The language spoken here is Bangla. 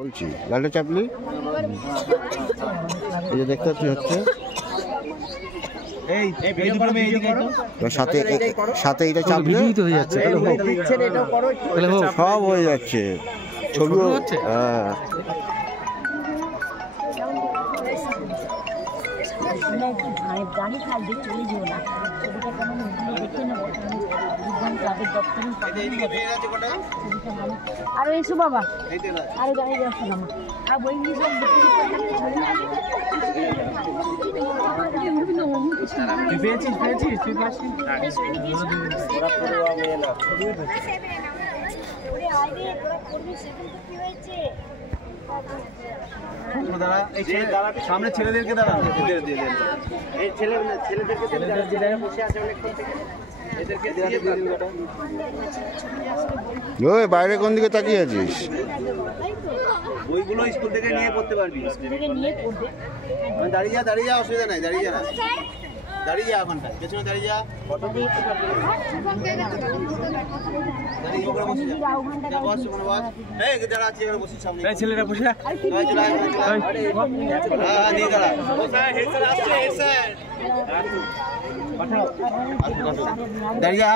বলছি লালটা চাপলি এই যে দেখতে পাচ্ছি হচ্ছে সাথে সাথে এটা চাপলে হয়ে যাচ্ছে, সব হয়ে যাচ্ছে ছবিও। হ্যাঁ আরো এসো বাবা, আরো গাড়ি যাচ্ছে না আর বই নিয়ে সব সামনে ছেলেদেরকে দাঁড়ান, ছেলেদেরকে বসে আছে অনেকক্ষণ থেকে। ওই বাইরে কোন দিকে তাকিয়ে আছিস? বইগুলো স্কুল থেকে নিয়ে পড়তে পারবি। দাঁড়িয়ে যা, দাঁড়িয়ে যা, অসুবিধা নাই, দাঁড়িয়ে যা, দাঁড়িয়ে যা, ওখানটা পেছনে দাঁড়িয়ে যা, ছেলেরা বসে দাঁড়িয়ে